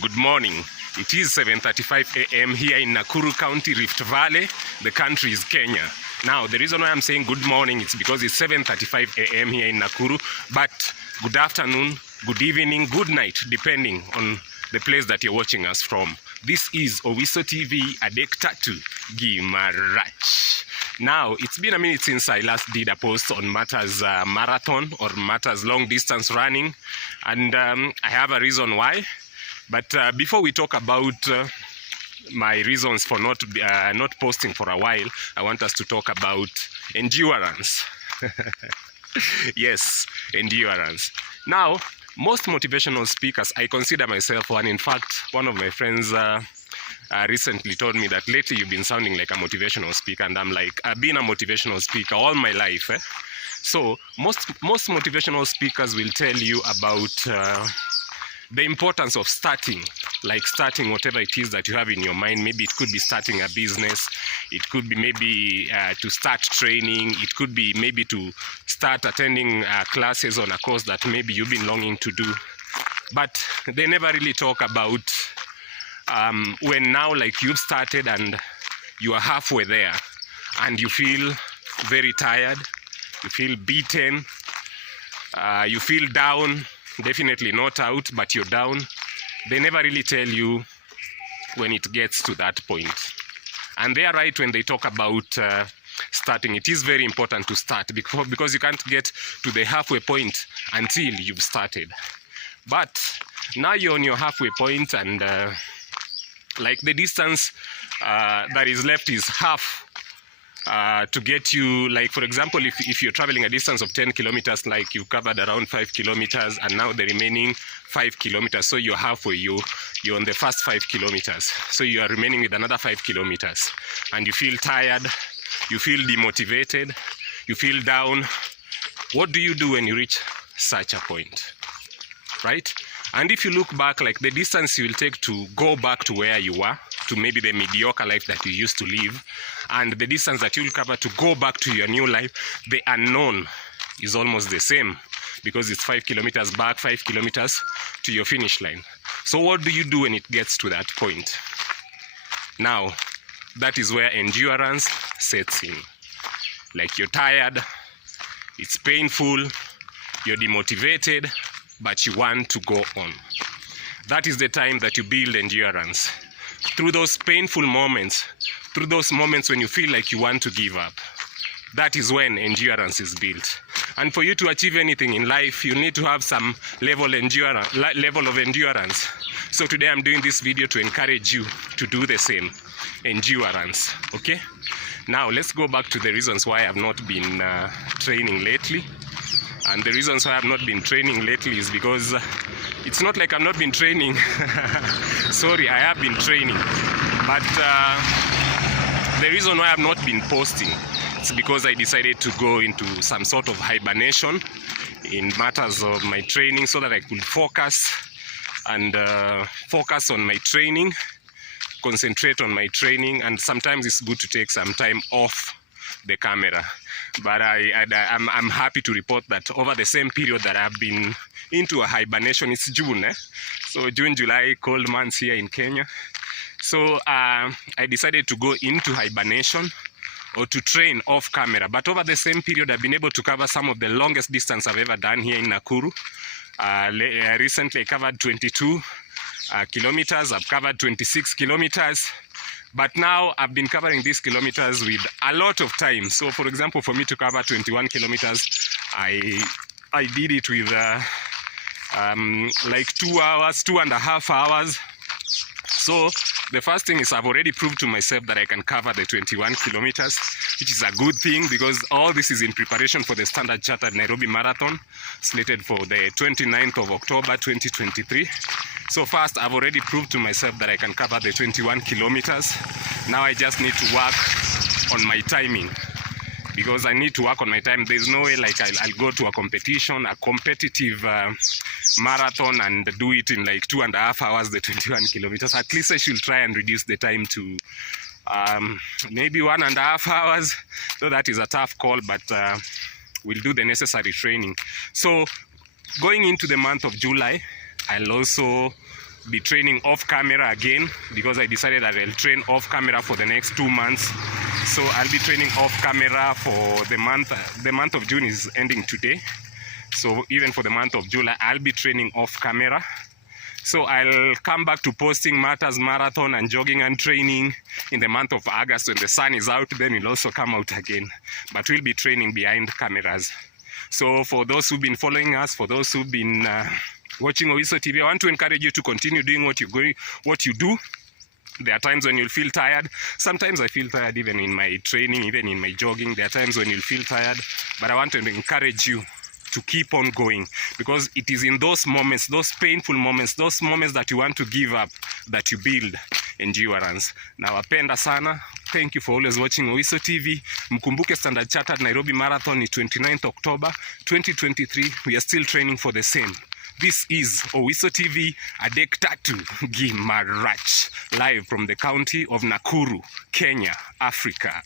Good morning. It is 7:35 a.m. here in Nakuru County, Rift Valley. The country is Kenya. Now, the reason why I'm saying good morning is because it's 7:35 a.m. here in Nakuru, but good afternoon, good evening, good night, depending on the place that you're watching us from. This is Owiso TV Adektatu Gimarach. Now, it's been a minute since I last did a post on matters marathon or matters long distance running, and I have a reason why. But before we talk about my reasons for not posting for a while, I want us to talk about endurance. Yes, endurance. Now, most motivational speakers, I consider myself one. In fact, one of my friends recently told me that lately you've been sounding like a motivational speaker, and I'm like, I've been a motivational speaker all my life. So most motivational speakers will tell you about the importance of starting whatever it is that you have in your mind. Maybe it could be starting a business, it could be maybe to start training, it could be maybe to start attending classes on a course that maybe you've been longing to do. But they never really talk about when now, like, you've started and you are halfway there and you feel very tired, you feel beaten, you feel down, definitely not out, but you're down. They never really tell you when it gets to that point. And they are right when they talk about starting. It is very important to start because you can't get to the halfway point until you've started. But now you're on your halfway point, and like the distance that is left is half to get you, like, for example, if you're traveling a distance of 10 kilometers, like you've covered around 5 kilometers, and now the remaining 5 kilometers, so you're halfway, you're on the first 5 kilometers, so you are remaining with another 5 kilometers, and you feel tired, you feel demotivated, you feel down. What do you do when you reach such a point, right? And if you look back, like the distance you will take to go back to where you were, to maybe the mediocre life that you used to live, and the distance that you'll cover to go back to your new life, the unknown is almost the same, because it's 5 kilometers back, 5 kilometers to your finish line. So what do you do when it gets to that point? Now, that is where endurance sets in. Like, you're tired, it's painful, you're demotivated, but you want to go on. That is the time that you build endurance. Through those painful moments, through those moments when you feel like you want to give up, that is when endurance is built. And for you to achieve anything in life, you need to have some level of endurance. So today I'm doing this video to encourage you to do the same. Endurance, okay? Now let's go back to the reasons why I've not been training lately. And the reasons why I've not been training lately is because it's not like I've not been training. Sorry, I have been training. But the reason why I've not been posting is because I decided to go into some sort of hibernation in matters of my training, so that I could focus on my training, concentrate on my training, and sometimes it's good to take some time off the camera. But I'm happy to report that over the same period that I've been into a hibernation, it's June, so June, July, cold months here in Kenya. So I decided to go into hibernation, or to train off camera. But over the same period, I've been able to cover some of the longest distance I've ever done here in Nakuru. Recently I covered 22 kilometers, I've covered 26 kilometers. But now I've been covering these kilometers with a lot of time. So for example, for me to cover 21 kilometers, I did it with like 2 hours, 2.5 hours. So the first thing is I've already proved to myself that I can cover the 21 kilometers, which is a good thing, because all this is in preparation for the Standard Chartered Nairobi Marathon, slated for the 29th of October 2023. So first, I've already proved to myself that I can cover the 21 kilometers. Now I just need to work on my timing, because I need to work on my time. There's no way like I'll go to a competition, a competitive marathon, and do it in like 2.5 hours, the 21 kilometers. At least I should try and reduce the time to maybe 1.5 hours. So that is a tough call, but we'll do the necessary training. So going into the month of July, I'll also be training off camera again, because I decided that I'll train off camera for the next 2 months. So I'll be training off camera for the month of June is ending today. So even for the month of July, I'll be training off camera. So I'll come back to posting Matters Marathon and jogging and training in the month of August. When the sun is out, then it'll also come out again. But we'll be training behind cameras. So for those who've been following us, for those who've been watching Owiso TV, I want to encourage you to continue doing what you do. There are times when you'll feel tired. Sometimes I feel tired even in my training, even in my jogging. There are times when you'll feel tired. But I want to encourage you to keep on going, because it is in those moments, those painful moments, those moments that you want to give up, that you build endurance. Nawapenda sana. Thank you for always watching Owiso TV. Mkumbuke Standard Chartered Nairobi Marathon is 29th October 2023. We are still training for the same. This is Owiso TV, Adektatu Gimarach, live from the county of Nakuru, Kenya, Africa.